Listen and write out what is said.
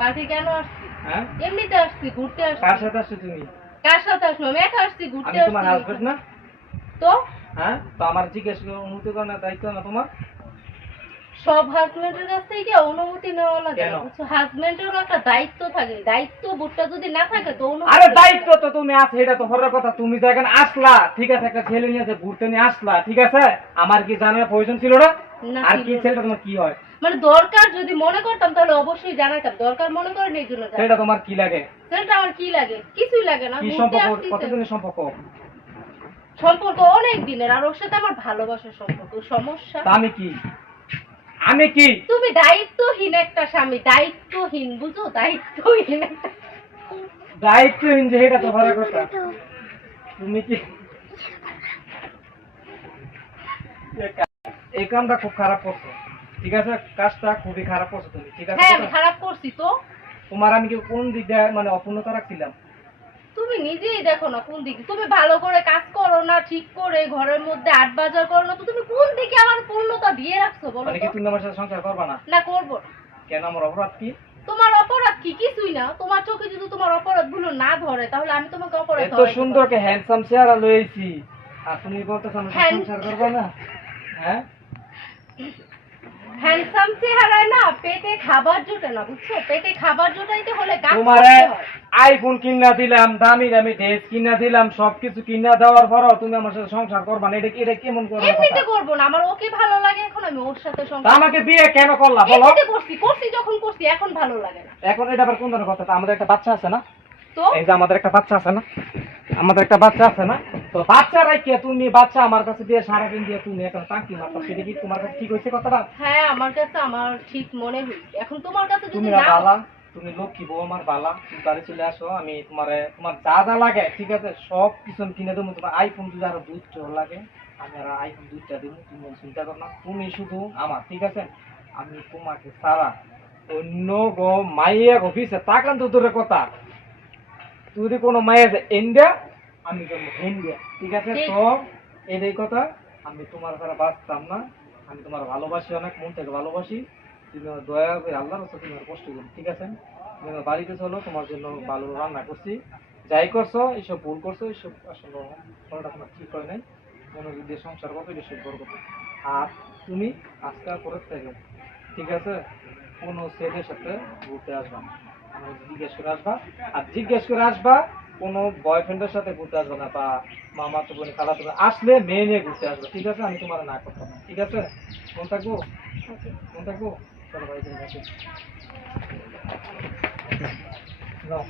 Party কেন আসছি? হ্যাঁ এমনিতে আসছি, ঘুরতে আসছি। কার সাথে আসছো তুমি? কার সাথে আসলো? আমি একা আসছি, ঘুরতে আমি আসছি। তোমার হাজবেন্ড না? তো হ্যাঁ তো আমার জিজ্ঞেস অনুমতি করার দায়িত্ব না তোমার? সব হাজবেন্ডের কাছ থেকে অনুমতি নেওয়া লাগে কেন? না, বুঝছো? হাজবেন্ডেরও একটা দায়িত্ব থাকে, দায়িত্ব বোধটা যদি না থাকে তো আরে দায়িত্ব তো তুমি আছে, এটা তো হওয়ার কথা। তুমি তো এখন আসলা, ঠিক আছে, একটা ছেলে নিয়ে যে ঘুরতে নিয়ে আসলা, ঠিক আছে, আমার কি জানার প্রয়োজন ছিল না? না, আর ছিল কি না। ছেলেটা তোমার কি হয়? মানে দরকার যদি মনে করতাম তাহলে অবশ্যই জানাতাম, দরকার মনে করেন এই জন্য জানাতাম। সেটা তোমার কি লাগে? ছেলেটা আমার কি লাগে? কিছুই লাগে না, কি ঘুরতে সম্পর্ক? আসছি। কতদিনের সম্পর্ক? সম্পর্ক অনেক দিনের, আর ওর সাথে আমার ভালোবাসার সম্পর্ক। সমস্যা তা আমি কি? আমি কি? তুমি দায়িত্বহীন একটা স্বামী, দায়িত্বহীন, বুঝো? দায়িত্বহীন একটা। দায়িত্বহীন যে, এটা তো হওয়ার কথা। তুমি কি এই কামটা খুব খারাপ করছো, ঠিক আছে, কাজটা খুবই খারাপ করছো তুমি, ঠিক আছে? হ্যাঁ, আমি খারাপ করছি তো। তোমার আমি কি কোন দিক দিয়ে মানে অপূর্ণতা রাখছিলাম? তুমি নিজেই দেখো না কোন দিকে। তুমি ভালো করে কাজ করো না, ঠিক করে ঘরের মধ্যে আট বাজার করো না, তো তুমি কোন দিকে আমার পূর্ণতা দিয়ে রাখছো বলো মানে কি তো? তুমি আমার সাথে সংসার করবা না? না, করবো না। কেন? আমার অপরাধ কি? তোমার অপরাধ কি? কিছুই না। তোমার চোখে যদি তোমার অপরাধ গুলো না ধরে তাহলে আমি তোমাকে অপরাধ এত ধরাইতে সুন্দর পারবো কে না। হ্যান্ডসাম চেহারা লয়েছি, আর তুমি বলতেছো আমার সাথে হ্যাঁ। সংসার করবা না? হ্যাঁ হ্যান্ডসাম চেহারায় না পেটে খাবার জোটে না, বুঝছো? পেটে খাবার জোটাইতে হলে কাজ তোমারে করতে হয়। আইফোন কিনা দিলাম, দামি দামি ড্রেস কিনা দিলাম, সবকিছু কিনা দেওয়ার পরও তুমি আমার সাথে সংসার করবা না, এটা কেমন করে এমনিতে কথা? করবো না, আমার ওকে ভালো লাগে, এখন আমি ওর সাথে তা সংসার। আমাকে বিয়ে কেন করলা বলো? এমনিতে করছি, করছি যখন করছি, এখন ভালো লাগে না। এখন এটা আবার কোন ধরনের কথা? তা আমাদের একটা বাচ্চা আছে না? তো এই যে আমাদের একটা বাচ্চা আছে না? আমাদের একটা বাচ্চা আছে না? তো বাচ্চা রাখিয়ে তুমি বাচ্চা আমার কাছে দিয়ে সারাদিন দিয়ে তুমি এখন টাঙ্কি মারতো, সেটা কি তোমার কাছে ঠিক হয়েছে কথাটা? হ্যাঁ, আমার কাছে আমার ঠিক মনে হয়েছে। এখন তোমার কাছে যদি তুমি না বালা, তুমি লক্ষ্মী বউ আমার বালা, তুমি বাড়ি চলে আসো, আমি তোমার যা যা লাগে, ঠিক আছে, সব কিছু আমি কিনে দেবো। তোমার আইফোন যদি আরো 2টা লাগে, আমি আর আইফোন 2টা দেবো, তুমি চিন্তা করো না। তুমি শুধু আমার, ঠিক আছে? আমি তোমাকে সারা অন্য গো মাইয়া অফিসে তাকান তো দূরের কথা, যদি কোনো মাইয়া যে ইন্ডিয়া, আমি জন্ম ইন্ডিয়া, ঠিক আছে? ঠিক। তো এই কথা, আমি তোমার দ্বারা বাঁচতাম না। আমি তোমার ভালোবাসি, অনেক মন থেকে ভালোবাসি। তুমি আমার দয়া করে আল্লাহর কাছে তুমি আমার কষ্ট করো, ঠিক আছে? তুমি আমার বাড়িতে চলো, তোমার জন্য ভালো রান্না করছি। যাই করছো, এইসব ভুল করছো, এইসব আসলে কোনোটা তোমার ঠিক হয় নাই। মনোযোগ দিয়ে সংসার করো, এটা সব বড় কথা। আর তুমি আজকাল করে থেকে, ঠিক আছে, কোনো ছেলের সাথে ঘুরতে আসবা না। আমাকে জিজ্ঞেস করে আসবা, আর জিজ্ঞেস করে আসবা, কোনো বয়ফ্রেন্ডের সাথে ঘুরতে আসবে না, বা মামা তো বোন খালা তো আসলে মেয়ে নিয়ে ঘুরতে আসবে, ঠিক আছে? আমি তোমার না করতাম না, ঠিক আছে? মন থাকবো? মন থাকবো? চলো ভাই, যাও।